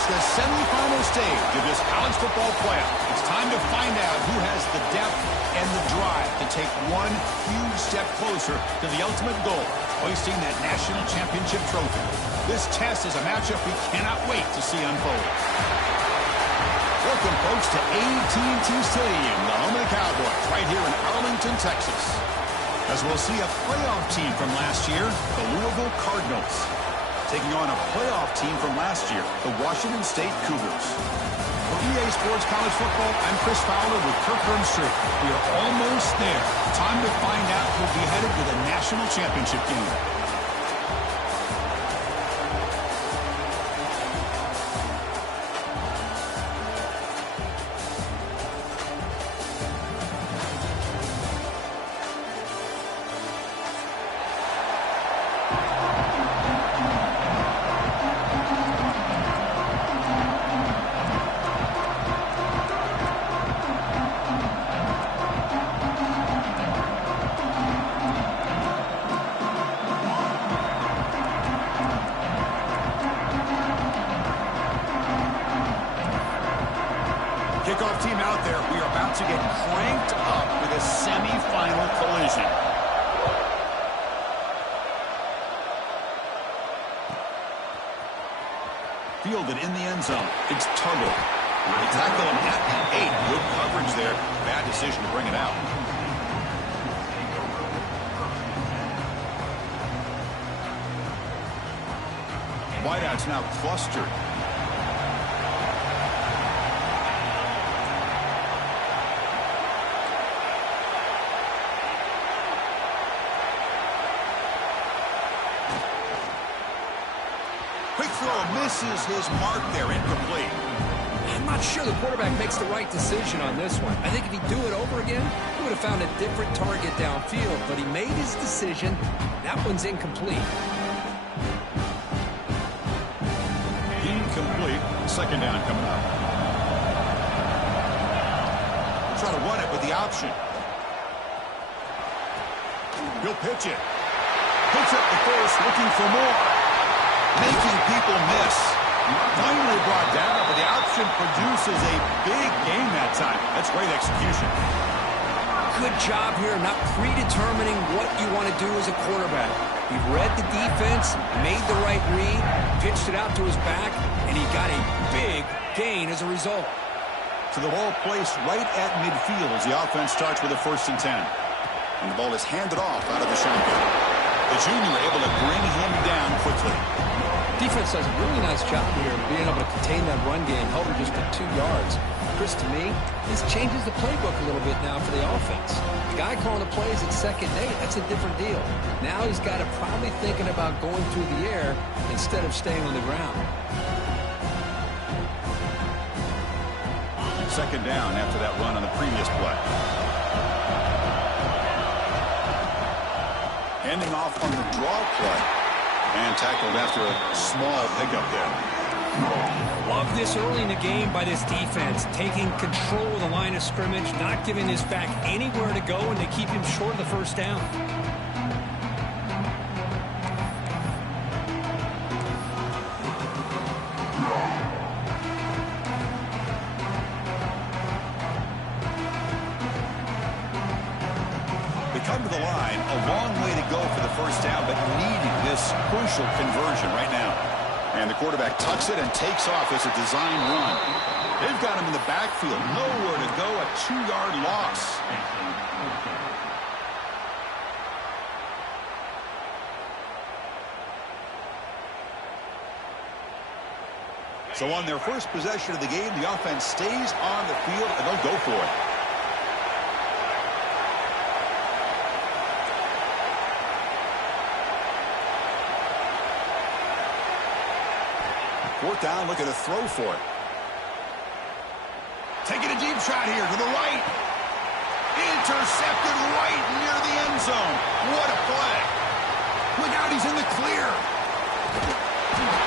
reached the semifinal stage of this college football playoff. It's time to find out who has the depth and the drive to take one huge step closer to the ultimate goal, hoisting that national championship trophy. This test is a matchup we cannot wait to see unfold. Welcome, folks, to AT&T Stadium, the home of the Cowboys, right here in Arlington, Texas. As we'll see a playoff team from last year, the Louisville Cardinals, taking on a playoff team from last year, the Washington State Cougars. For EA Sports College Football, I'm Chris Fowler with Kirk Burnstreet. We are almost there. Time to find out who'll be headed to the national championship game. Kickoff team out there. We are about to get cranked up with a semi-final collision. Fielded in the end zone. It's Tuggle. They tackle him at the 8. Good coverage there. Bad decision to bring it out. Wideouts now clustered. Quick throw misses his mark there, incomplete. I'm not sure the quarterback makes the right decision on this one. I think if he'd do it over again, he would have found a different target downfield, but he made his decision. That one's incomplete. Incomplete. Second down coming up. Try to run it with the option. He'll pitch it. Puts up the first, looking for more. Making people miss. Finally brought down, but the option produces a big gain that time. That's great execution. Good job here, not predetermining what you want to do as a quarterback. He read the defense, made the right read, pitched it out to his back, and he got a big gain as a result. To the ball placed right at midfield as the offense starts with a 1st and 10. And the ball is handed off out of the shotgun. The junior able to bring him down quickly. Defense does a really nice job here of being able to contain that run game, held her just at 2 yards. Chris, to me, this changes the playbook a little bit now for the offense. The guy calling the plays at 2nd and 8, that's a different deal. Now he's got to probably thinking about going through the air instead of staying on the ground. 2nd down after that run on the previous play. Ending off on the draw play. And tackled after a small pickup there. Love this early in the game by this defense. Taking control of the line of scrimmage, not giving this back anywhere to go, and they keep him short of the 1st down. Come to the line, a long way to go for the 1st down, but needing this crucial conversion right now. And the quarterback tucks it and takes off as a design run. They've got him in the backfield, nowhere to go, a 2-yard loss. So on their first possession of the game, the offense stays on the field, and they'll go for it. 4th down, look at a throw for it. Taking a deep shot here to the right. Intercepted right near the end zone. What a play. Look out, he's in the clear.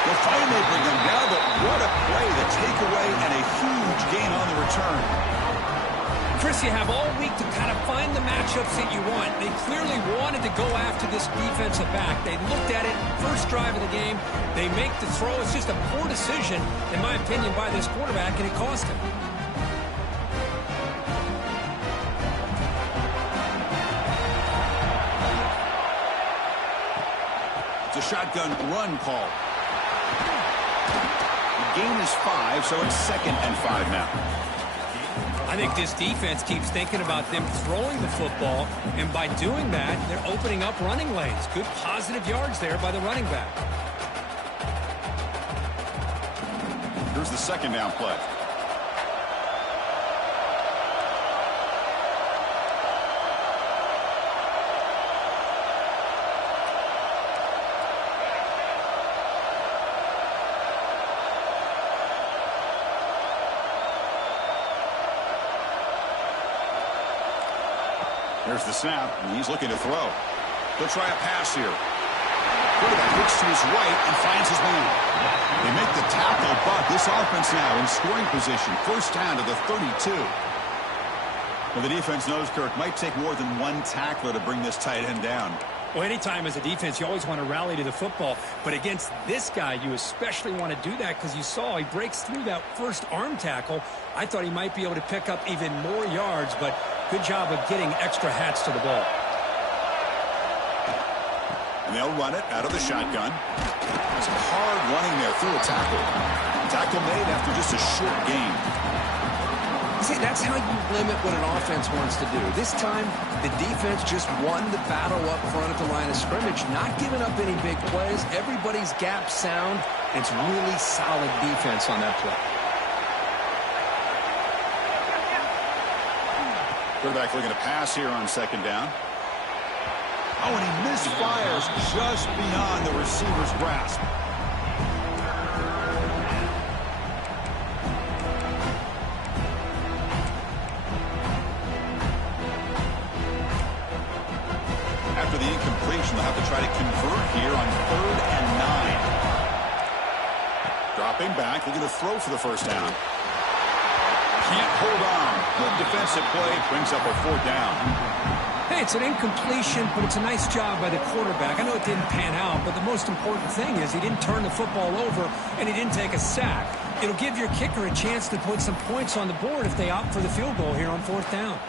They'll finally bring him down, but what a play. The takeaway and a huge gain on the return. Chris, you have all week to kind of find the matchups that you want. They clearly wanted to go after this defensive back. They looked at it first drive of the game. They make the throw. It's just a poor decision, in my opinion, by this quarterback, and it cost him. It's a shotgun run call. The gain is 5, so it's 2nd and 5 now. I think this defense keeps thinking about them throwing the football, and by doing that, they're opening up running lanes. Good positive yards there by the running back. Here's the 2nd down play. There's the snap, and he's looking to throw. They'll try a pass here. Quarterback looks to his right and finds his man. They make the tackle, but this offense now in scoring position. First down to the 32. Well, the defense knows, Kirk, might take more than one tackler to bring this tight end down. Well, anytime as a defense, you always want to rally to the football. But against this guy, you especially want to do that because you saw he breaks through that first arm tackle. I thought he might be able to pick up even more yards, but good job of getting extra hats to the ball. And they'll run it out of the shotgun. It's hard running there through a tackle. Tackle made after just a short gain. See, that's how you limit what an offense wants to do. This time, the defense just won the battle up front at the line of scrimmage, not giving up any big plays. Everybody's gap sound. It's really solid defense on that play. Quarterback looking to pass here on 2nd down. Oh, and he misfires just beyond the receiver's grasp. After the incompletion, they'll have to try to convert here on 3rd and 9. Dropping back, looking to throw for the first down. Can't hold on. Good defensive play, brings up a 4th down. Hey, it's an incompletion, but it's a nice job by the quarterback. I know it didn't pan out, but the most important thing is he didn't turn the football over and he didn't take a sack. It'll give your kicker a chance to put some points on the board if they opt for the field goal here on 4th down.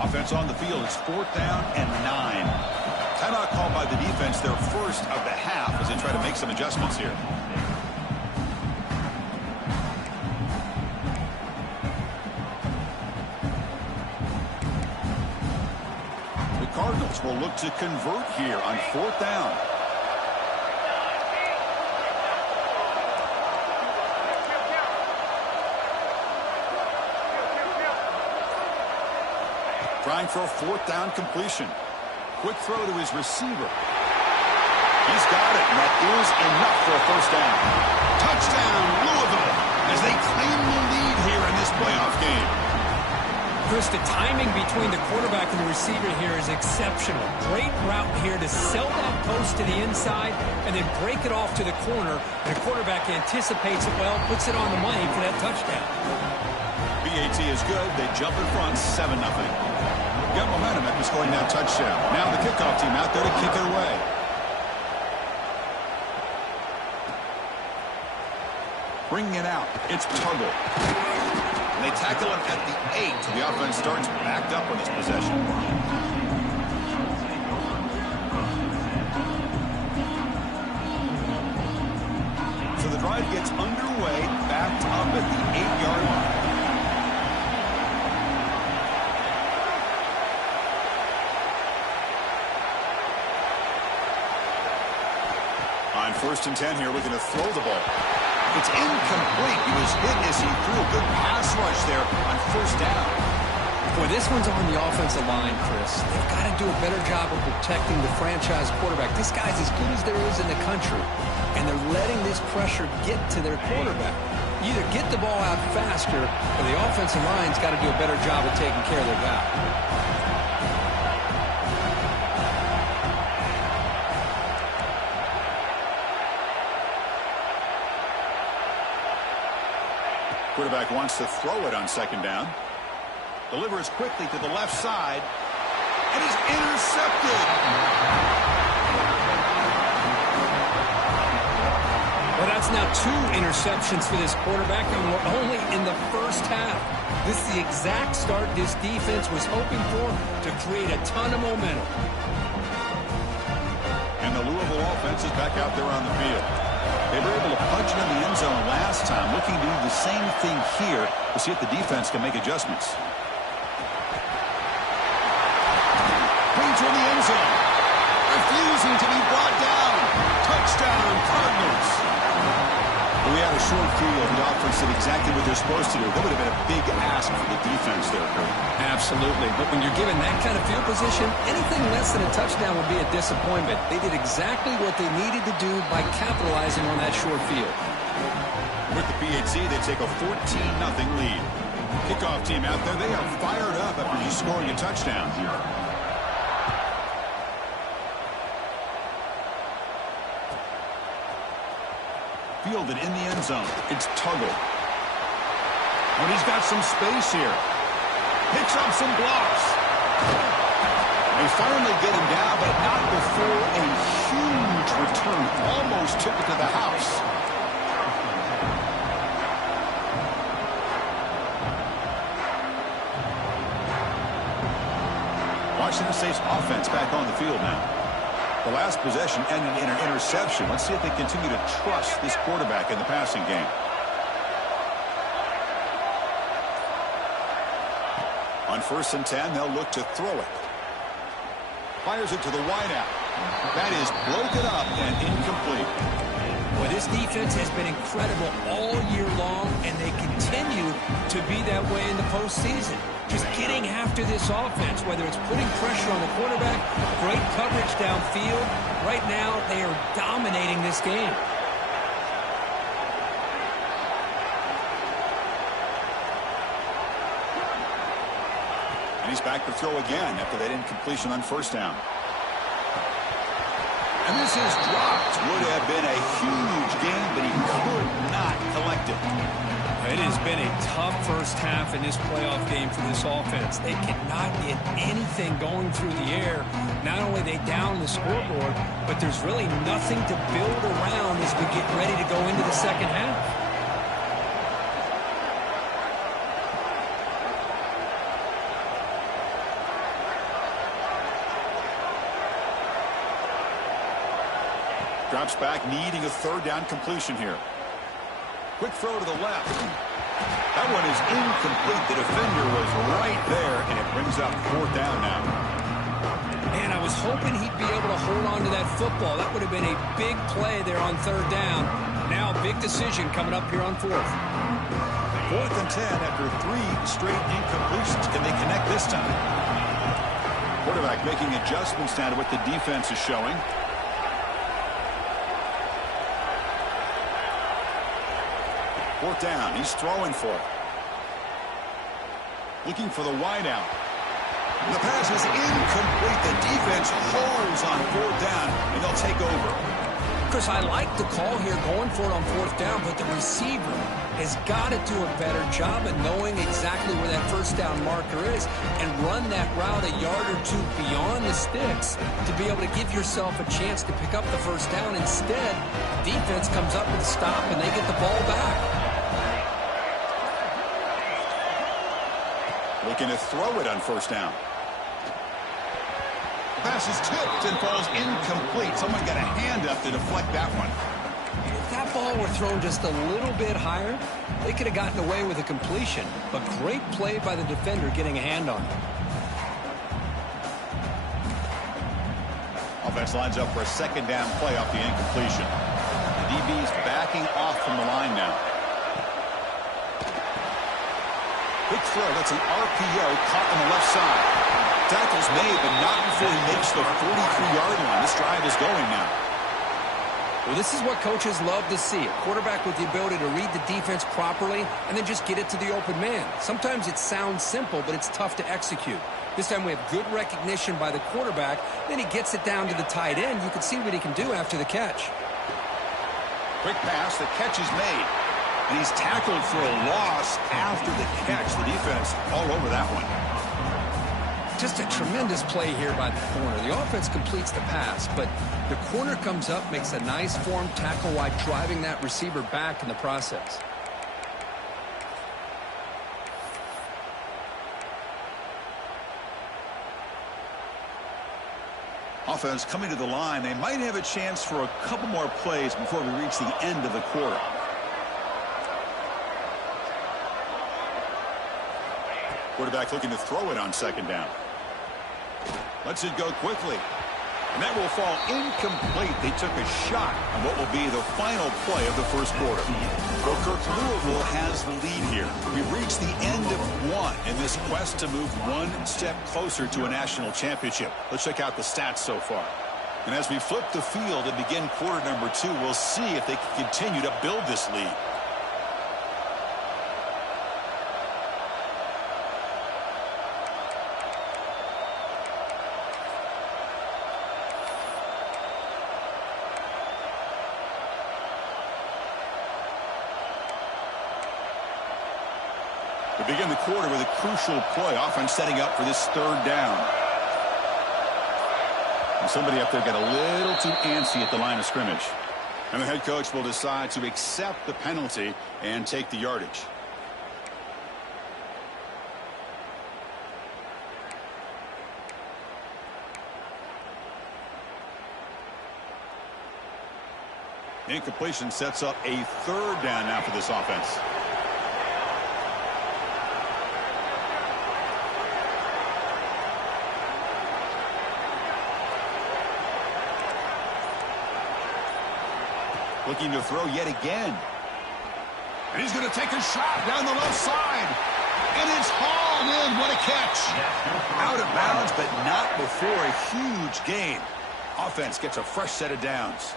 Offense on the field. It's 4th down and 9. Timeout called by the defense, their first of the half, as they try to make some adjustments here. The Cardinals will look to convert here on 4th down. Trying for a 4th down completion. Quick throw to his receiver. He's got it, and that is enough for a first down. Touchdown, Louisville, as they claim the lead here in this playoff game. Chris, the timing between the quarterback and the receiver here is exceptional. Great route here to sell that post to the inside and then break it off to the corner. And the quarterback anticipates it well, puts it on the money for that touchdown. BAT is good. They jump in front, 7-0. Got momentum after scoring that touchdown. Now the kickoff team out there to kick it away. Bringing it out. It's Tuggle. And they tackle him at the 8. So the offense starts backed up on this possession. So the drive gets underway, backed up at the 8-yard line. On 1st and 10 here, looking to throw the ball. It's incomplete. He was hit as he threw a good pass rush there on 1st down. Boy, this one's on the offensive line, Chris. They've got to do a better job of protecting the franchise quarterback. This guy's as good as there is in the country, and they're letting this pressure get to their quarterback. You either get the ball out faster, or the offensive line's got to do a better job of taking care of their guy. Quarterback wants to throw it on second down. Delivers quickly to the left side. And he's intercepted. Well, that's now 2 interceptions for this quarterback, and we're only in the first half. This is the exact start this defense was hoping for to create a ton of momentum. And the Louisville offense is back out there on the field. They were able to punch it in the end zone last time, looking to do the same thing here to see if the defense can make adjustments. Brings her in the end zone. Refusing to be brought down. Touchdown, Cardinals. We had a short field. The offense did exactly what they're supposed to do. That would have been a big ask for the defense there, Kurt. Absolutely. But when you're given that kind of field position, anything less than a touchdown would be a disappointment. They did exactly what they needed to do by capitalizing on that short field. With the PHC, they take a 14-0 lead. Kickoff team out there, they are fired up after just scoring a touchdown. Fielded in the end zone. It's Tuggle. And he's got some space here. Picks up some blocks. They finally get him down, but not before a huge return. Almost took it to the house. Washington State's offense back on the field now. The last possession ended in an interception. Let's see if they continue to trust this quarterback in the passing game. On 1st and 10, they'll look to throw it. Fires it to the wideout. That is broken up and incomplete. Well, this defense has been incredible all year long, and they continue to be that way in the postseason. Just getting after this offense, whether it's putting pressure on the quarterback, great coverage downfield. Right now, they are dominating this game. And he's back to throw again after that incompletion on 1st down. And this is dropped. Would have been a huge game, but he could not collect it. It has been a tough first half in this playoff game for this offense. They cannot get anything going through the air. Not only are they down the scoreboard, but there's really nothing to build around as we get ready to go into the second half. Drops back, needing a 3rd down completion here. Quick throw to the left. That one is incomplete. The defender was right there, and it brings up 4th down now. Man, I was hoping he'd be able to hold on to that football. That would have been a big play there on 3rd down. Now a big decision coming up here on 4th. 4th and 10 after 3 straight incompletions. Can they connect this time? Quarterback making adjustments now to what the defense is showing. Fourth down. He's throwing for it. Looking for the wideout. The pass is incomplete. The defense holds on 4th down, and they'll take over. Chris, I like the call here going for it on 4th down, but the receiver has got to do a better job of knowing exactly where that 1st down marker is and run that route a yard or 2 beyond the sticks to be able to give yourself a chance to pick up the 1st down. Instead, defense comes up with a stop, and they get the ball back. Looking to throw it on 1st down. Pass is tipped and falls incomplete. Someone got a hand up to deflect that one. If that ball were thrown just a little bit higher, they could have gotten away with a completion. But great play by the defender getting a hand on it. Offense lines up for a 2nd down play off the incompletion. The DB's backing off from the line now. Quick throw. That's an RPO caught on the left side. Tackle's made, but not before he makes the 43-yard line. This drive is going now. Well, this is what coaches love to see. A quarterback with the ability to read the defense properly and then just get it to the open man. Sometimes it sounds simple, but it's tough to execute. This time we have good recognition by the quarterback. Then he gets it down to the tight end. You can see what he can do after the catch. Quick pass. The catch is made. And he's tackled for a loss after the catch. The defense all over that one. Just a tremendous play here by the corner. The offense completes the pass, but the corner comes up, makes a nice form tackle while driving that receiver back in the process. Offense coming to the line. They might have a chance for a couple more plays before we reach the end of the quarter. Quarterback looking to throw it on second down. Lets it go quickly. And that will fall incomplete. They took a shot on what will be the final play of the first quarter. Well, Kirk, Louisville has the lead here. We've reached the end of one in this quest to move one step closer to a national championship. Let's check out the stats so far. And as we flip the field and begin quarter number 2, we'll see if they can continue to build this lead. We begin the quarter with a crucial play. Offense setting up for this third down. And somebody up there got a little too antsy at the line of scrimmage. And the head coach will decide to accept the penalty and take the yardage. Incompletion sets up a third down now for this offense. Looking to throw yet again. And he's going to take a shot down the left side. And it's hauled in. What a catch. Out of bounds, but not before a huge gain. Offense gets a fresh set of downs.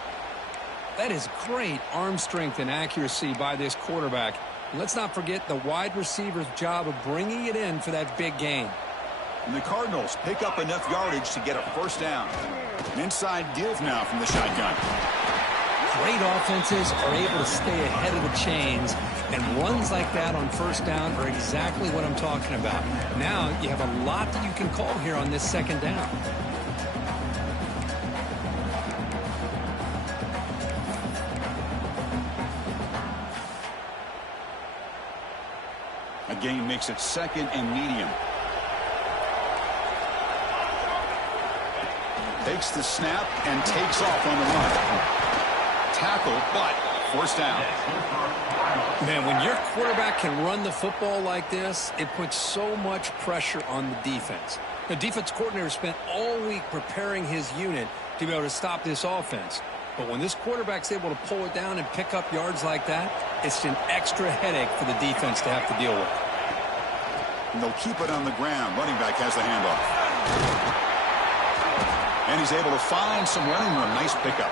That is great arm strength and accuracy by this quarterback. And let's not forget the wide receiver's job of bringing it in for that big gain. And the Cardinals pick up enough yardage to get a first down. An inside give now from the shotgun. Great offenses are able to stay ahead of the chains, and runs like that on first down are exactly what I'm talking about. Now you have a lot that you can call here on this second down. A gain makes it second and medium. Takes the snap and takes off on the run. Tackle, but first down. Man, when your quarterback can run the football like this, it puts so much pressure on the defense. The defense coordinator spent all week preparing his unit to be able to stop this offense. But when this quarterback's able to pull it down and pick up yards like that, it's an extra headache for the defense to have to deal with. And they'll keep it on the ground. Running back has the handoff. And he's able to find some running room. Nice pickup.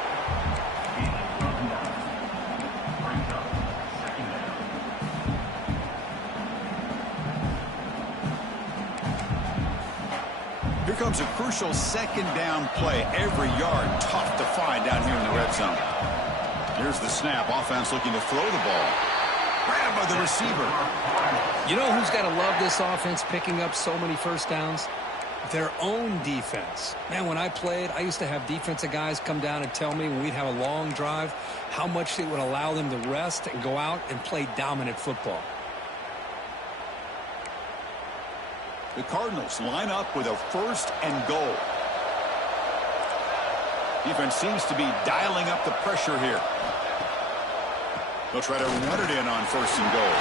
Here comes a crucial second down play. Every yard tough to find down here in the red zone. Here's the snap. Offense looking to throw the ball. Grabbed by the receiver. You know who's got to love this offense picking up so many first downs? Their own defense. Man, when I played, I used to have defensive guys come down and tell me when we'd have a long drive how much it would allow them to rest and go out and play dominant football. The Cardinals line up with a first and goal. Defense seems to be dialing up the pressure here. They'll try to run it in on first and goal.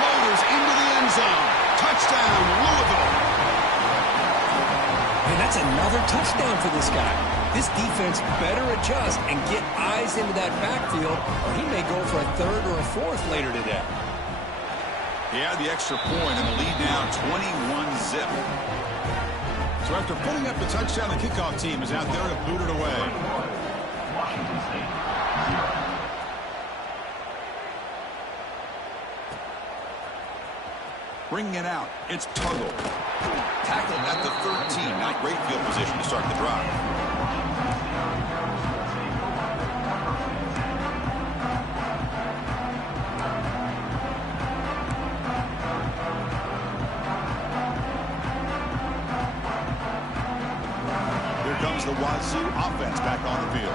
Motors into the end zone. Touchdown, Louisville. And that's another touchdown for this guy. This defense better adjust and get eyes into that backfield, or he may go for a third or a fourth later today. He had the extra point, and the lead now 21-zip. So after putting up the touchdown, the kickoff team is out there to boot it away. Bringing it out, it's Tuggle. Tackled at the 13. Not great field position to start the drive. comes the Wazzu offense back on the field.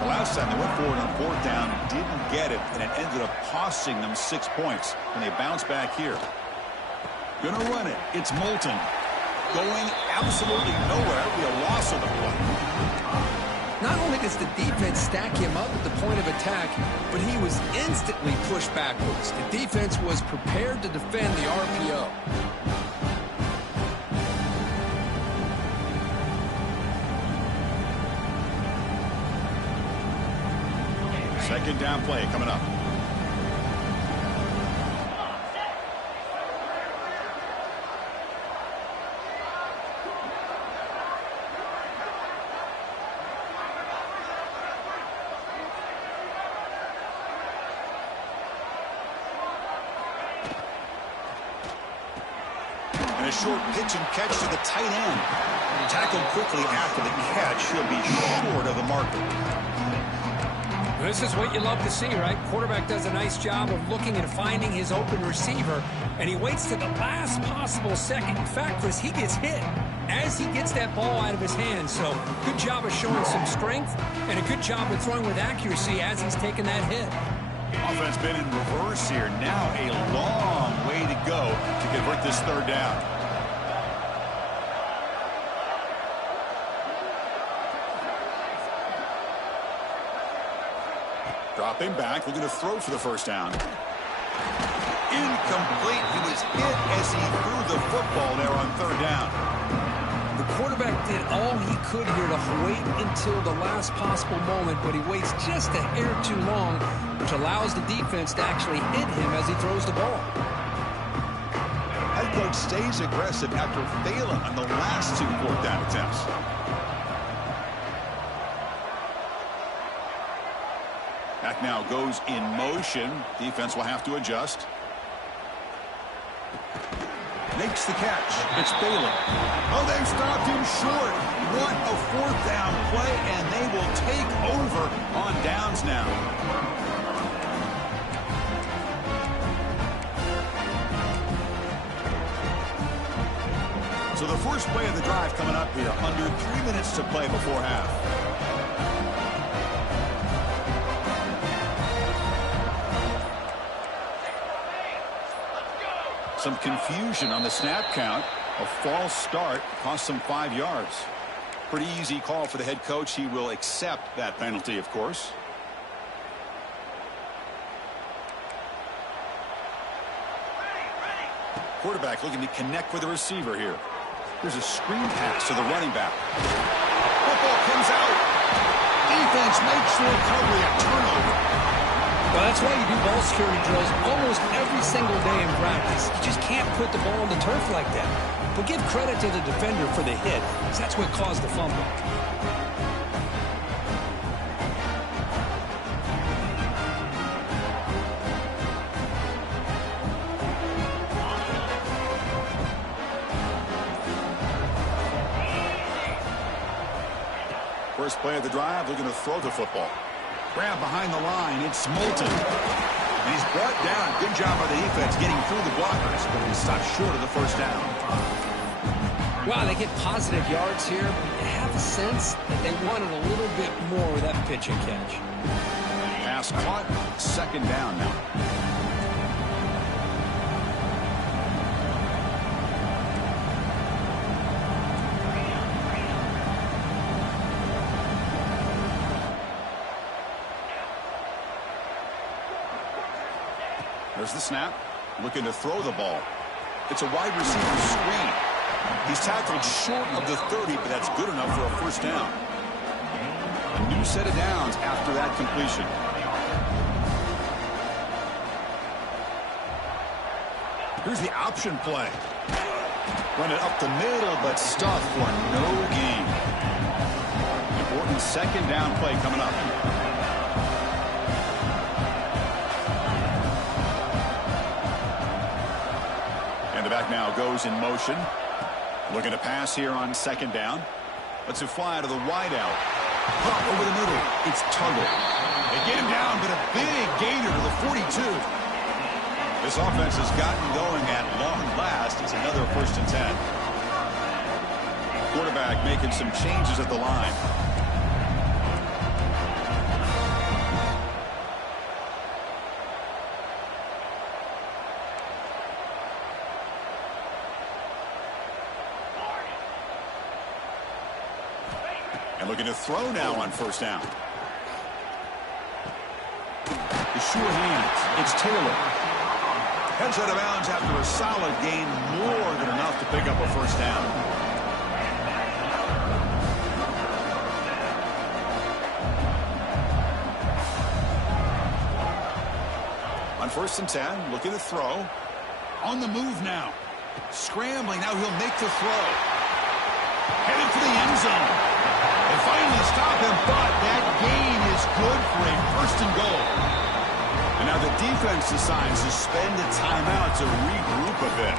The last time they went forward on fourth down, didn't get it, and it ended up costing them 6 points. And they bounce back here. Gonna run it. It's Moulton. Going absolutely nowhere. It'll be a loss of the play. Not only does the defense stack him up at the point of attack, but he was instantly pushed backwards. The defense was prepared to defend the RPO. Second down play coming up. And a short pitch and catch to the tight end. Tackled quickly after the catch. He'll be short of the marker. This is what you love to see, right? Quarterback does a nice job of looking and finding his open receiver, and he waits to the last possible second. In fact, Chris, he gets hit as he gets that ball out of his hands. So good job of showing some strength and a good job of throwing with accuracy as he's taking that hit. Offense been in reverse here. Now a long way to go to convert this third down. Dropping back, looking to throw for the first down. Incomplete. He was hit as he threw the football there on third down. The quarterback did all he could here to wait until the last possible moment, but he waits just a hair too long, which allows the defense to actually hit him as he throws the ball. Head coach stays aggressive after failing on the last two fourth down attempts. Back now goes in motion. Defense will have to adjust. Makes the catch. It's Bailey. Oh, they've stopped him short. What a fourth down play, and they will take over on downs now. So the first play of the drive coming up here. Under 3 minutes to play before half. Some confusion on the snap count. A false start cost them 5 yards. Pretty easy call for the head coach. He will accept that penalty, of course. Quarterback looking to connect with the receiver here. There's a screen pass to the running back. Football comes out. Defense makes the recovery, a turnover. Well, that's why you do ball security drills almost every single day in practice. You just can't put the ball on the turf like that. But give credit to the defender for the hit, because that's what caused the fumble. First play of the drive, looking to throw the football. Grab behind the line, it's Moulton. And he's brought down. Good job by the defense getting through the blockers, but he stopped short of the first down. Wow, they get positive yards here, but you have a sense that they wanted a little bit more with that pitch and catch. Pass caught, second down now. There's the snap. Looking to throw the ball. It's a wide receiver screen. He's tackled short of the 30, but that's good enough for a first down. A new set of downs after that completion. Here's the option play. Run it up the middle, but stuffed for no gain. Important second down play coming up. Back now goes in motion. Looking to pass here on second down. Let's it fly to the wide out. Pop over the middle. It's Tuggle. They get him down, but a big gainer to the 42. This offense has gotten going at long last. It's another 1st and 10. Quarterback quarterback making some changes at the line. And looking to throw now on first down. The sure hands. It's Taylor. Heads out of bounds after a solid gain, more than enough to pick up a first down. On 1st and 10, looking to throw. On the move now. Scrambling, now he'll make the throw. Headed for the end zone. They finally stop him, but that gain is good for a 1st and goal. And now the defense decides to spend a timeout to regroup a bit.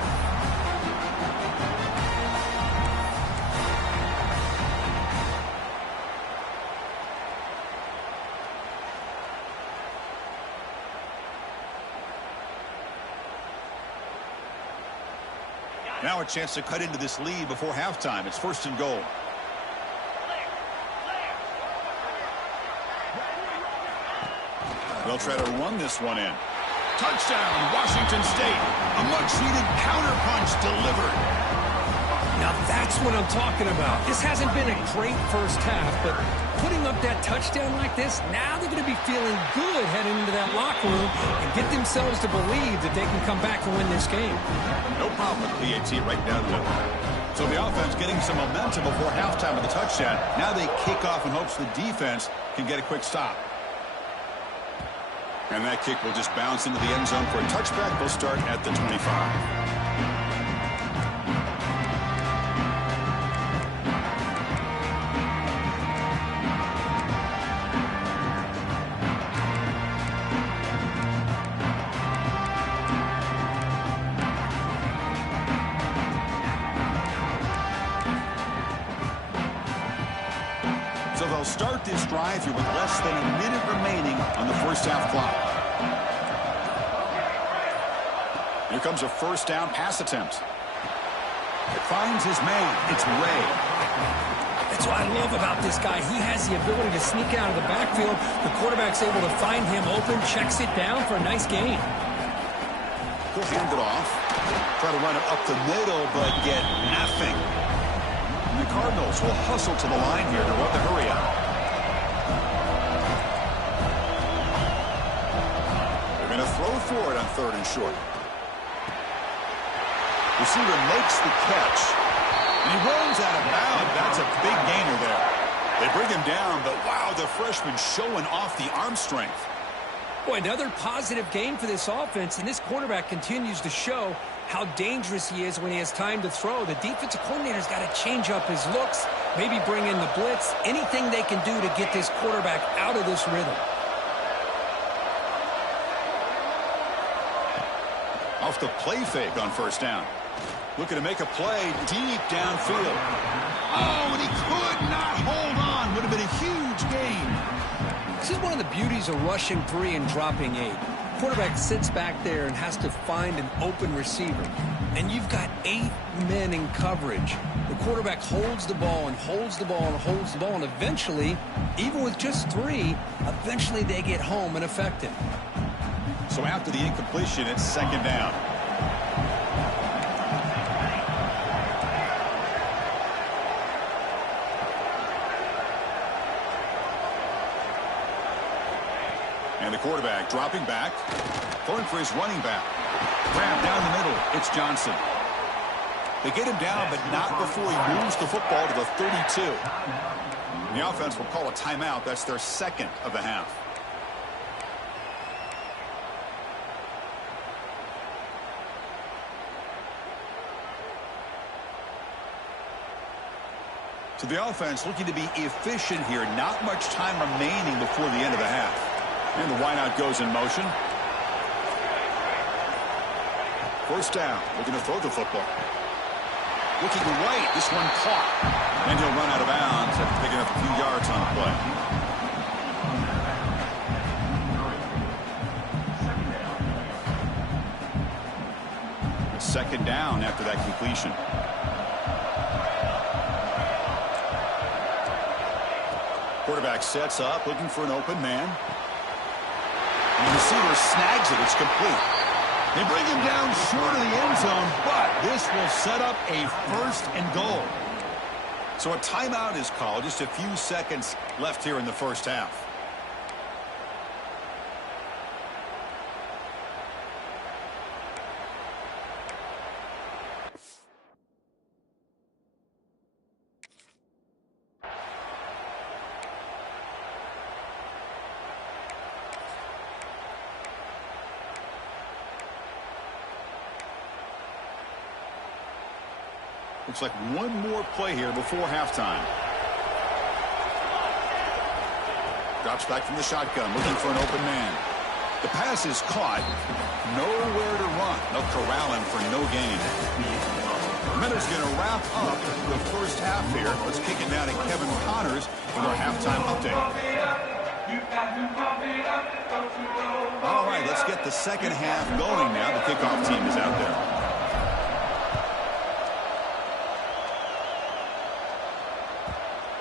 Now a chance to cut into this lead before halftime. It's 1st and goal. They'll try to run this one in. Touchdown, Washington State. A much-needed counterpunch delivered. Now that's what I'm talking about. This hasn't been a great first half, but putting up that touchdown like this, now they're going to be feeling good heading into that locker room and get themselves to believe that they can come back and win this game. No problem with PAT right down the middle. So the offense getting some momentum before halftime with the touchdown. Now they kick off in hopes the defense can get a quick stop. And that kick will just bounce into the end zone for a touchback. They'll start at the 25. So they'll start this drive here with less than a minute remaining on the first half clock. Here comes a first down pass attempt. It finds his man. It's Ray. That's what I love about this guy. He has the ability to sneak out of the backfield. The quarterback's able to find him open, checks it down for a nice gain. He'll hand it off. Try to run it up the middle, but get nothing. The Cardinals will hustle to the line here to run the hurry up. They're going to throw for it on 3rd and short. Receiver makes the catch. And he rolls out of bounds. That's a big gainer there. They bring him down, but wow, the freshman showing off the arm strength. Boy, another positive game for this offense, and this quarterback continues to show how dangerous he is when he has time to throw. The defensive coordinator's got to change up his looks, maybe bring in the blitz, anything they can do to get this quarterback out of this rhythm. Off the play fake on first down. Looking to make a play deep downfield. Oh, and he could not hold on. Would have been a huge gain. This is one of the beauties of rushing 3 and dropping 8. Quarterback sits back there and has to find an open receiver. And you've got 8 men in coverage. The quarterback holds the ball and holds the ball and holds the ball. And eventually, even with just 3, eventually they get home and affect him. So after the incompletion, it's 2nd down. And the quarterback dropping back, throwing for his running back. Grab down the middle. It's Johnson. They get him down, but not before he moves the football to the 32. And the offense will call a timeout. That's their 2nd of the half. So the offense looking to be efficient here. Not much time remaining before the end of the half. And the wideout goes in motion. First down. Looking to throw the football. Looking right. This one caught. And he'll run out of bounds after picking up a few yards on the play. 2nd down after that completion. Quarterback sets up, looking for an open man. And the receiver snags it. It's complete. They bring him down short of the end zone, but this will set up a 1st and goal. So a timeout is called. Just a few seconds left here in the first half. Looks like one more play here before halftime. Drops back from the shotgun, looking for an open man. The pass is caught. Nowhere to run. They'll corral him for no gain. Minute's going to wrap up the first half here. Let's kick it down to Kevin Connors with our halftime update. All right, let's get the second half going now. The kickoff team is out there.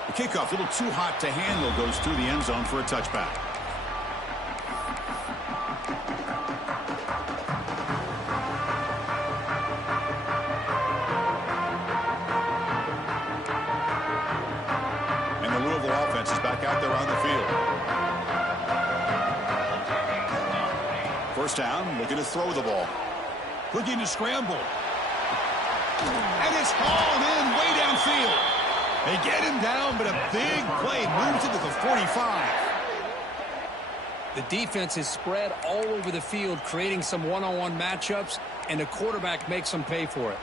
The kickoff, a little too hot to handle, goes through the end zone for a touchback. And the Louisville offense is back out there on the field. First down, looking to throw the ball. Looking to scramble. And it's hauled in way downfield. They get him down, but a big play moves into the 45. The defense is spread all over the field, creating some one-on-one matchups, and the quarterback makes them pay for it.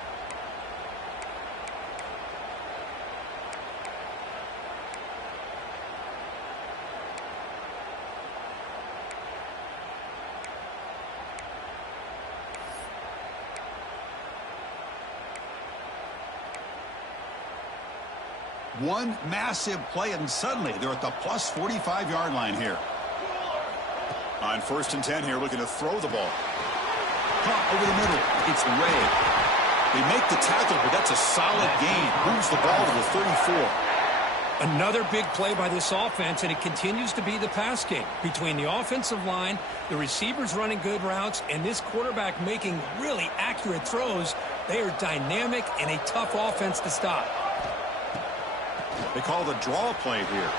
One massive play, and suddenly they're at the plus 45-yard line here. On 1st and 10 here, looking to throw the ball. Caught over the middle. It's Ray. They make the tackle, but that's a solid gain. Moves the ball to the 34. Another big play by this offense, and it continues to be the pass game. Between the offensive line, the receivers running good routes, and this quarterback making really accurate throws, they are dynamic and a tough offense to stop. They call the draw play here.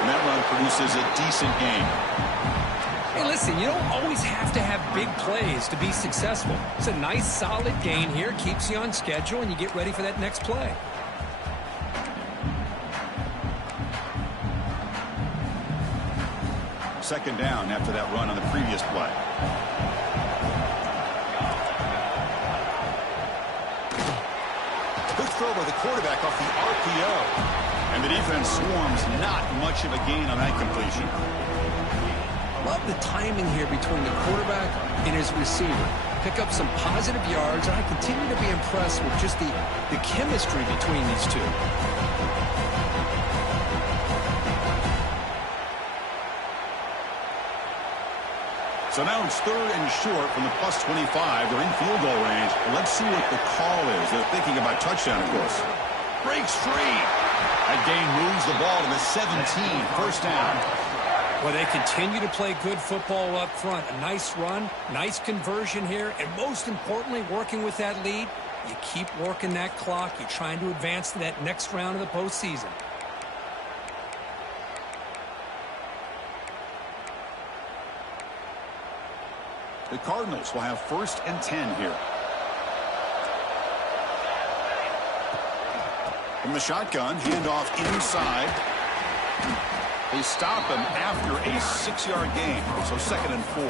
And that run produces a decent gain. Hey, listen, you don't always have to have big plays to be successful. It's a nice, solid gain here. Keeps you on schedule, and you get ready for that next play. Second down after that run on the previous play. Good throw by the quarterback off the RPO. And the defense swarms. Not much of a gain on that completion. Love the timing here between the quarterback and his receiver. Pick up some positive yards, and I continue to be impressed with just the chemistry between these two. So now it's 3rd and short from the plus 25. They're in field goal range. Let's see what the call is. They're thinking about touchdown, of course. Breaks free. That gain moves the ball to the 17. First down. Well, they continue to play good football up front. A nice run, nice conversion here, and most importantly, working with that lead, you keep working that clock. You're trying to advance to that next round of the postseason. The Cardinals will have 1st and 10 here. From the shotgun, handoff inside. They stop him after a 6-yard gain, so 2nd and 4.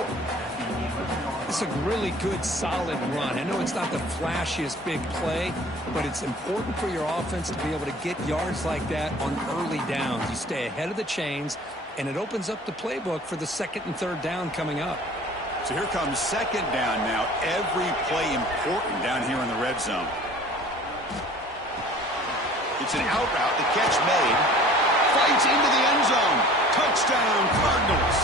It's a really good, solid run. I know it's not the flashiest big play, but it's important for your offense to be able to get yards like that on early downs. You stay ahead of the chains, and it opens up the playbook for the 2nd and 3rd down coming up. So here comes 2nd down now. Every play important down here in the red zone. It's an out route. The catch made. Fights into the end zone. Touchdown, Cardinals.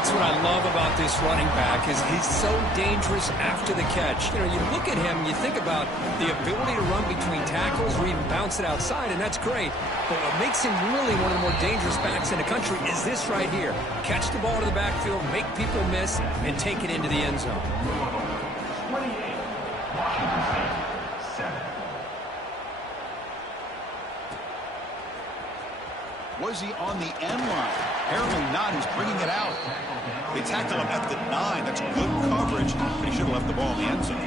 That's what I love about this running back is he's so dangerous after the catch. You know, you look at him and you think about the ability to run between tackles or even bounce it outside, and that's great. But what makes him really one of the more dangerous backs in the country is this right here. Catch the ball to the backfield, make people miss, and take it into the end zone. 28, Washington State, 7. Was he on the end line? Apparently not. He's bringing it out. They tackle him at the 9. That's good coverage. But he should have left the ball in the end zone.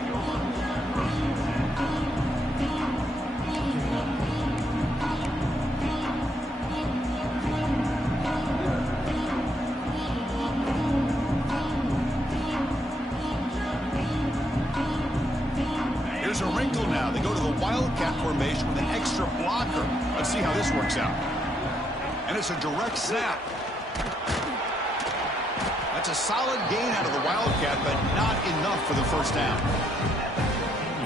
Here's a wrinkle now. They go to the Wildcat formation with an extra blocker. Let's see how this works out. And it's a direct snap. That's a solid gain out of the Wildcat, but not enough for the first down.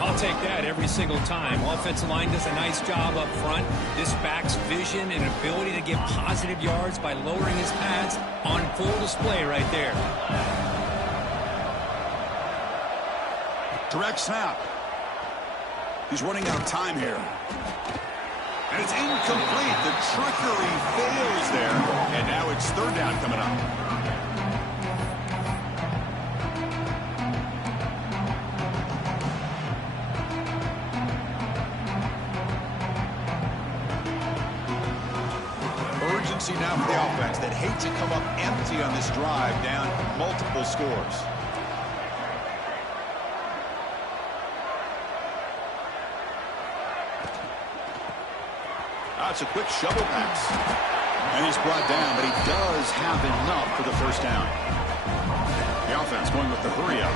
I'll take that every single time. Offensive line does a nice job up front. This back's vision and ability to get positive yards by lowering his pads on full display right there. Direct snap. He's running out of time here. And it's incomplete. The trickery fails there. And now it's third down coming up. Urgency now for the offense that hate to come up empty on this drive, down multiple scores. It's a quick shovel pass. And he's brought down, but he does have enough for the first down. The offense going with the hurry up.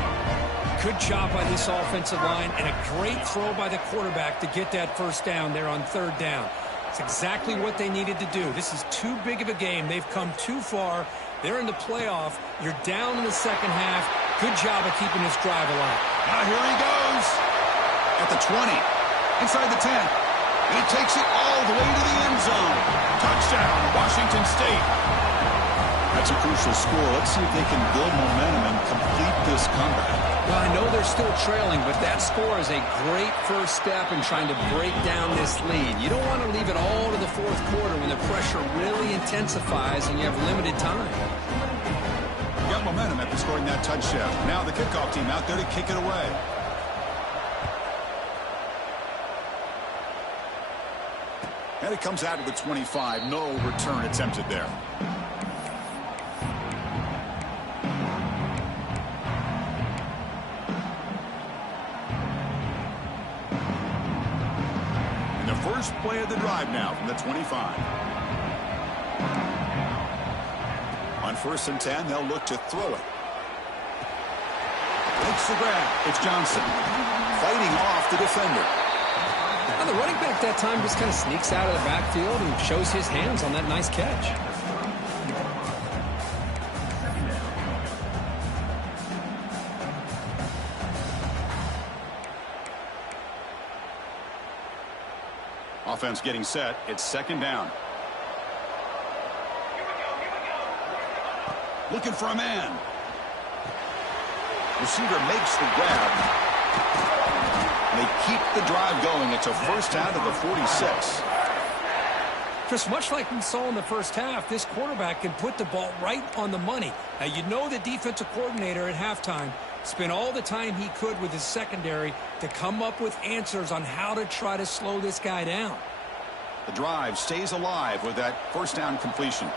Good job by this offensive line and a great throw by the quarterback to get that first down there on third down. It's exactly what they needed to do. This is too big of a game. They've come too far. They're in the playoff. You're down in the second half. Good job of keeping this drive alive. Now here he goes. At the 20. Inside the 10. And he takes it all the way to the end zone. Touchdown, Washington State. That's a crucial score. Let's see if they can build momentum and complete this comeback. Well, I know they're still trailing, but that score is a great first step in trying to break down this lead. You don't want to leave it all to the fourth quarter when the pressure really intensifies and you have limited time. Got momentum after scoring that touchdown. Now the kickoff team out there to kick it away. And it comes out to the 25. No return attempted there. And the first play of the drive now from the 25. On 1st and 10, they'll look to throw it. Makes the grab. It's Johnson fighting off the defender. Now the running back that time just kind of sneaks out of the backfield and shows his hands on that nice catch. Offense getting set. It's second down. Looking for a man. Receiver makes the grab. They keep the drive going. It's a first down to the 46. Chris, much like we saw in the first half, this quarterback can put the ball right on the money. Now, you know the defensive coordinator at halftime spent all the time he could with his secondary to come up with answers on how to try to slow this guy down. The drive stays alive with that first down completion.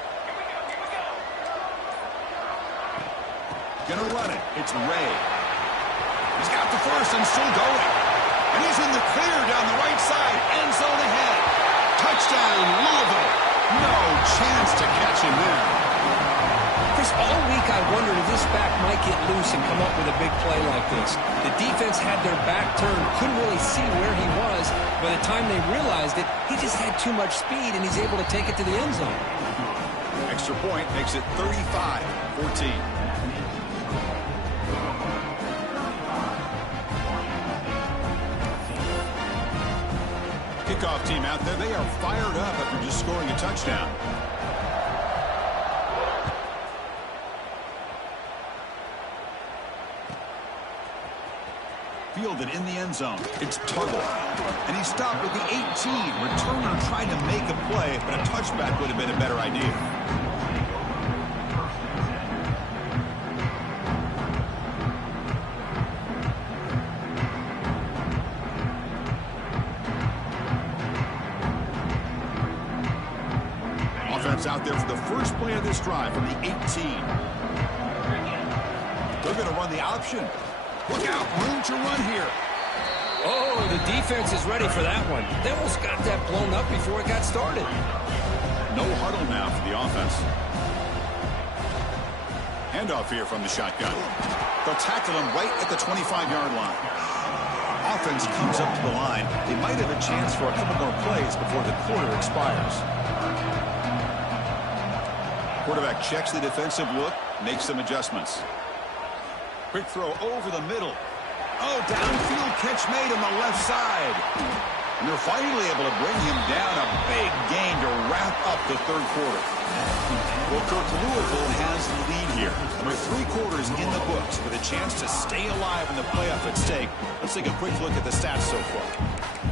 Gonna run it. It's Ray. He's got the first and still going. And he's in the clear down the right side. End zone ahead. Touchdown, Louisville. No chance to catch him there. Chris, all week I wondered if this back might get loose and come up with a big play like this. The defense had their back turned, couldn't really see where he was. By the time they realized it, he just had too much speed, and he's able to take it to the end zone. Extra point makes it 35-14. Kickoff team out there, they are fired up after just scoring a touchdown. fielded in the end zone. It's Tuggle. And he stopped with the 18. Returner tried to make a play, but a touchback would have been a better idea. Offense out there for the first play of this drive from the 18. They're going to run the option. Look out, room to run here. Oh, the defense is ready for that one. They almost got that blown up before it got started. No huddle now for the offense. Handoff here from the shotgun. They'll tackle him right at the 25-yard line. Offense comes up to the line. They might have a chance for a couple more plays before the quarter expires. Quarterback checks the defensive look, makes some adjustments. Quick throw over the middle. Oh, downfield catch made on the left side. And they're finally able to bring him down. A big gain to wrap up the third quarter. Well, Kirk, Louisville has the lead here. With 3 quarters in the books with a chance to stay alive in the playoff at stake. Let's take a quick look at the stats so far.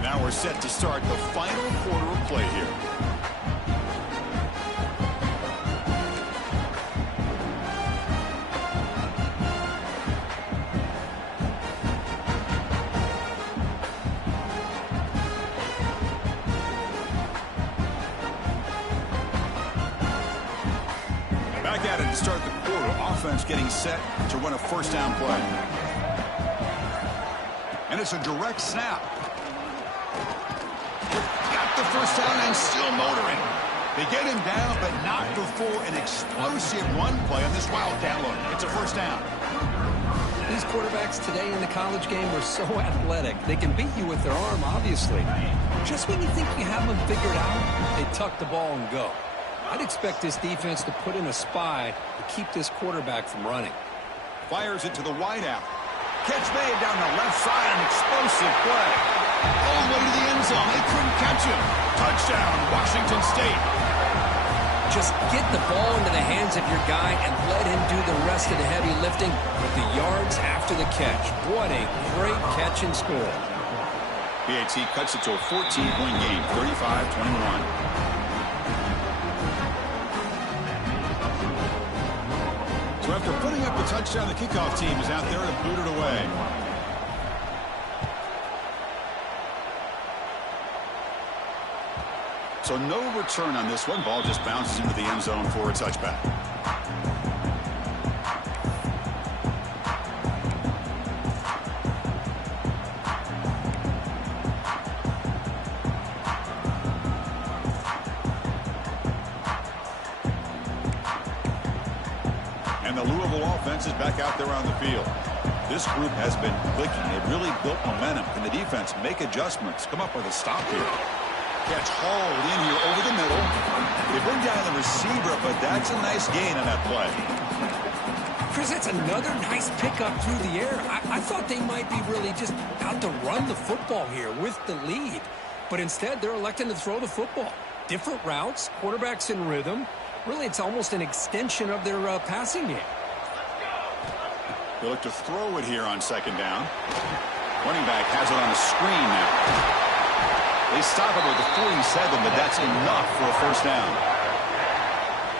Now we're set to start the final quarter of play here. Back at it to start the quarter. Offense getting set to run a first down play. And it's a direct snap. Got the first down and still motoring. They get him down, but not before an explosive run play on this wildcat look. It's a first down. These quarterbacks today in the college game are so athletic. They can beat you with their arm, obviously. Just when you think you have them figured out, they tuck the ball and go. I'd expect this defense to put in a spy to keep this quarterback from running. Fires it to the wideout. Catch made down the left side, an explosive play. All the way to the end zone. They couldn't catch him. Touchdown, Washington State. Just get the ball into the hands of your guy and let him do the rest of the heavy lifting with the yards after the catch. What a great catch and score. PAT cuts it to a 14-point game, 35-21. So after putting up a touchdown, the kickoff team is out there to boot it away. So no return on this one. Ball just bounces into the end zone for a touchback. And the Louisville offense is back out there on the field. This group has been clicking. They've really built momentum. Can the defense make adjustments? Come up with a stop here. Catch hauled in here over the middle. They bring down the receiver, but that's a nice gain on that play. Chris, that's another nice pickup through the air. I thought they might be really just out to run the football here with the lead. But instead, they're electing to throw the football. Different routes, quarterbacks in rhythm. Really, it's almost an extension of their passing game. They look to throw it here on second down. Running back has it on the screen now. They stop it with the 47, but that's enough for a first down.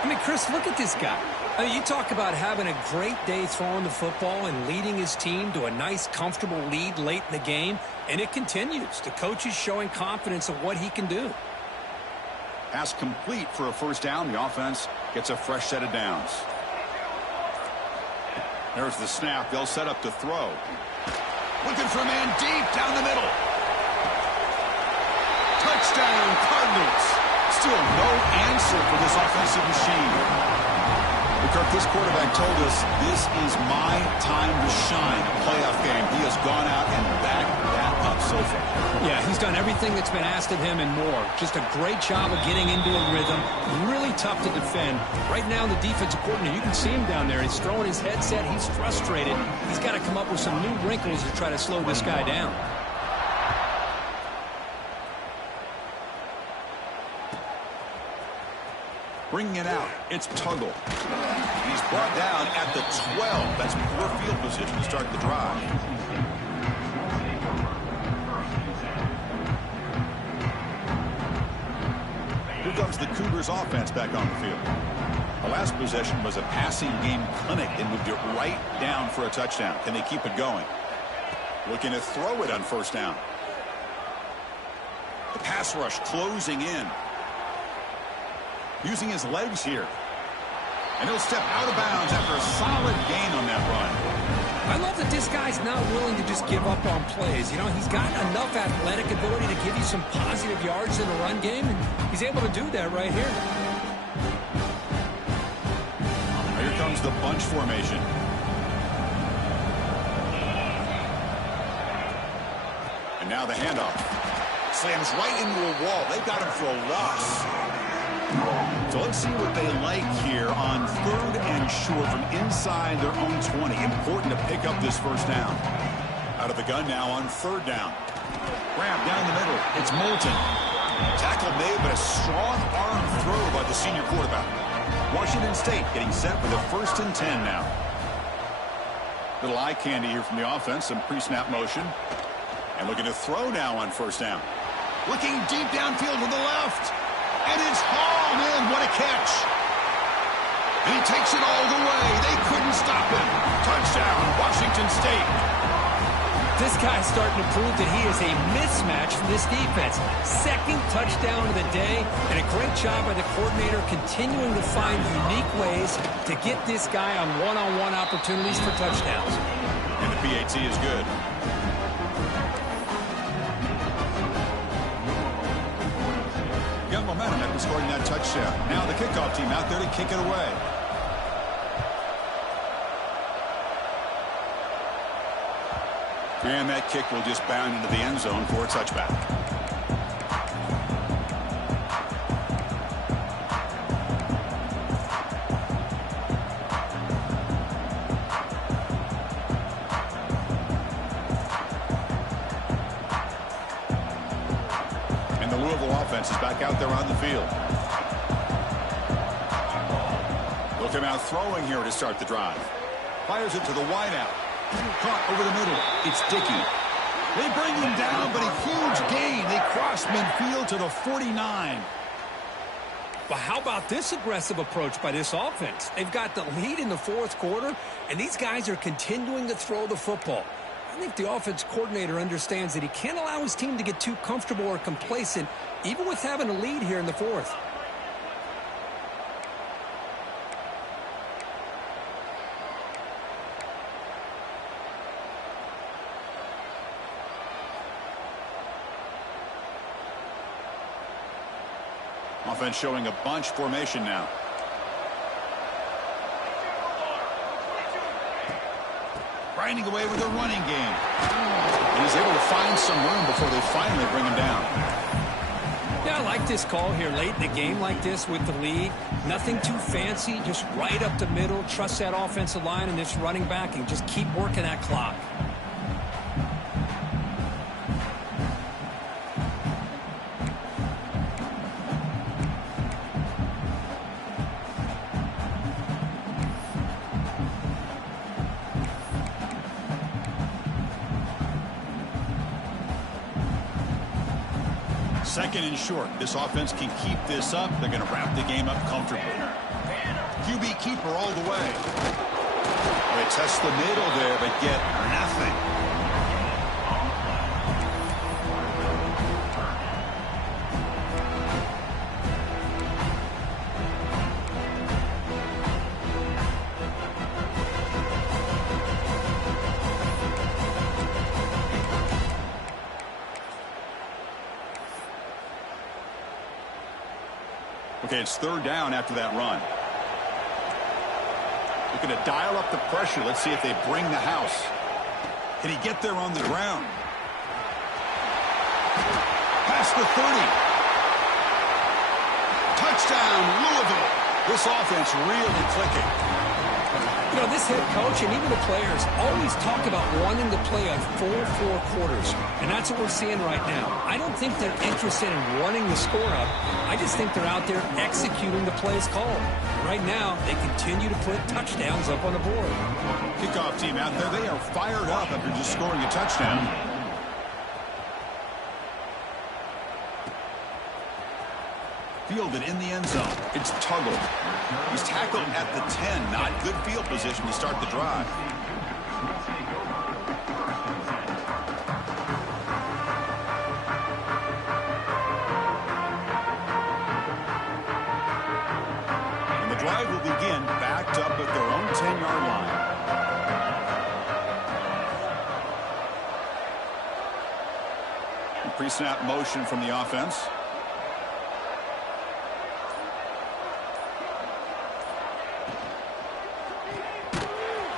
I mean, Chris, look at this guy. I mean, you talk about having a great day throwing the football and leading his team to a nice, comfortable lead late in the game, and it continues. The coach is showing confidence of what he can do. Pass complete for a first down. The offense gets a fresh set of downs. There's the snap. They'll set up to throw. Looking for a man deep down the middle. Touchdown, Cardinals. Still no answer for this offensive machine. Kirk, this quarterback told us this is my time to shine. Playoff game. He has gone out and backed that up so far. Yeah, he's done everything that's been asked of him and more. Just a great job of getting into a rhythm. Really tough to defend. Right now, the defensive coordinator, you can see him down there. He's throwing his headset. He's frustrated. He's got to come up with some new wrinkles to try to slow this guy down. Bringing it out, it's Tuggle. He's brought down at the 12. That's poor field position to start the drive. comes the Cougars offense back on the field. The last possession was a passing game clinic. They moved it right down for a touchdown. Can they keep it going? Looking to throw it on first down. The pass rush closing in. Using his legs here. And he'll step out of bounds after a solid gain on that run. I love that this guy's not willing to just give up on plays. You know, he's got enough athletic ability to give you some positive yards in the run game, and he's able to do that right here. Here comes the bunch formation. And now the handoff. Slams right into a wall. They've got him for a loss. So let's see what they like here on 3rd and short from inside their own 20. Important to pick up this first down. Out of the gun now on 3rd down. Grab down the middle. It's Moulton. Tackle made, but a strong arm throw by the senior quarterback. Washington State getting set for the 1st and 10 now. Little eye candy here from the offense. Some pre-snap motion. And looking to throw now on 1st down. Looking deep downfield to the left. And it's hauled in. What a catch. And he takes it all the way. They couldn't stop him. Touchdown, Washington State. This guy's starting to prove that he is a mismatch for this defense. 2nd touchdown of the day, and a great job by the coordinator continuing to find unique ways to get this guy on one-on-one opportunities for touchdowns. And the PAT is good. Got momentum after scoring that touchdown. Now the kickoff team out there to kick it away. And that kick will just bound into the end zone for a touchback. And the Louisville offense is back out there on the field. They'll come out throwing here to start the drive. Fires it to the wideout. Caught over the middle. It's Dickey. They bring him down, but a huge gain. They cross midfield to the 49. But how about this aggressive approach by this offense? They've got the lead in the 4th quarter, and these guys are continuing to throw the football. I think the offense coordinator understands that he can't allow his team to get too comfortable or complacent, even with having a lead here in the 4th. Offense showing a bunch formation now. Grinding away with a running game. And he's able to find some room before they finally bring him down. Yeah, I like this call here late in the game like this with the lead. Nothing too fancy, just right up the middle. Trust that offensive line and this running back and just keep working that clock. Second and short. This offense can keep this up. They're going to wrap the game up comfortably. QB keeper all the way. They test the middle there, but get nothing. Okay, it's 3rd down after that run. Looking to dial up the pressure. Let's see if they bring the house. Can he get there on the ground? Past the 30. Touchdown, Louisville. This offense really clicking. You know, this head coach and even the players always talk about wanting to play a full 4 quarters, and that's what we're seeing right now. I don't think they're interested in running the score up. I just think they're out there executing the plays called. Right now, they continue to put touchdowns up on the board. Kickoff team out there, they are fired up after just scoring a touchdown. fielded in the end zone. It's Tuggle. He's tackled at the 10. Not good field position to start the drive. And the drive will begin backed up at their own 10-yard line. Pre-snap motion from the offense.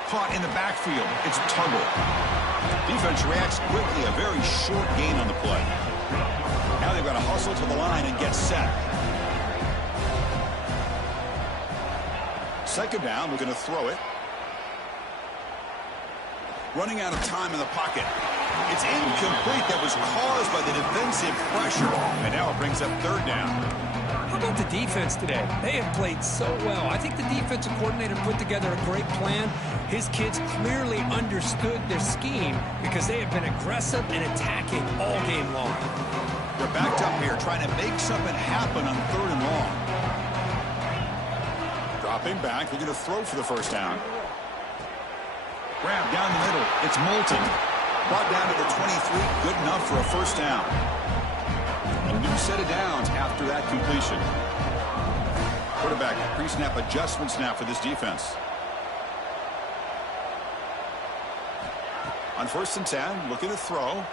Caught in the backfield. It's Tuggle. Defense reacts quickly. A very short gain on the play. Now they've got to hustle to the line and get set. Second down. We're going to throw it. Running out of time in the pocket. It's incomplete. That was caused by the defensive pressure. And now it brings up third down. How about the defense today? They have played so well. I think the defensive coordinator put together a great plan. His kids clearly understood their scheme because they have been aggressive and attacking all game long. They're backed up here trying to make something happen on third and long. Dropping back. They're going to throw for the first down. Grab down the middle. It's Moulton. Brought down to the 23. Good enough for a first down. A new set of downs after that completion. Quarterback pre-snap adjustment snap for this defense. On 1st and 10, looking to throw.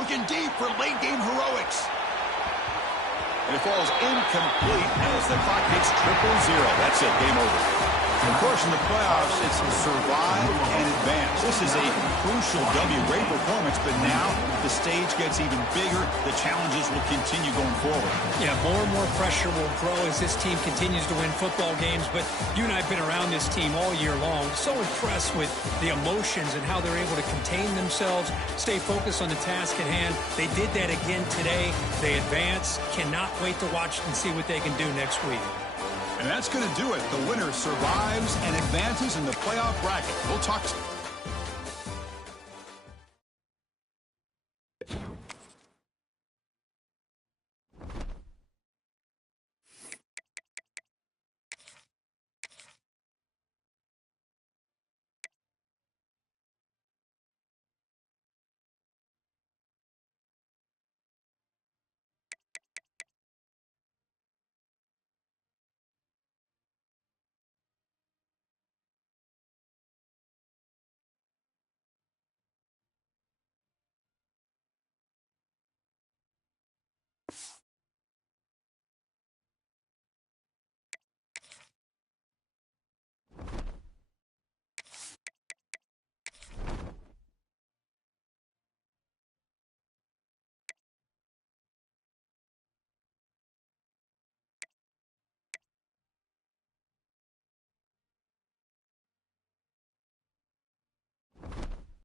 Looking deep for late game heroics. And it falls incomplete as the clock hits 0-0. That's it, game over. Of course, in the playoffs, it's survive and advance. This is a crucial W. Great performance, but now the stage gets even bigger. The challenges will continue going forward. Yeah, more and more pressure will grow as this team continues to win football games. But you and I have been around this team all year long. So impressed with the emotions and how they're able to contain themselves, stay focused on the task at hand. They did that again today. They advance. Cannot wait to watch and see what they can do next week. And that's going to do it. The winner survives and advances in the playoff bracket. We'll talk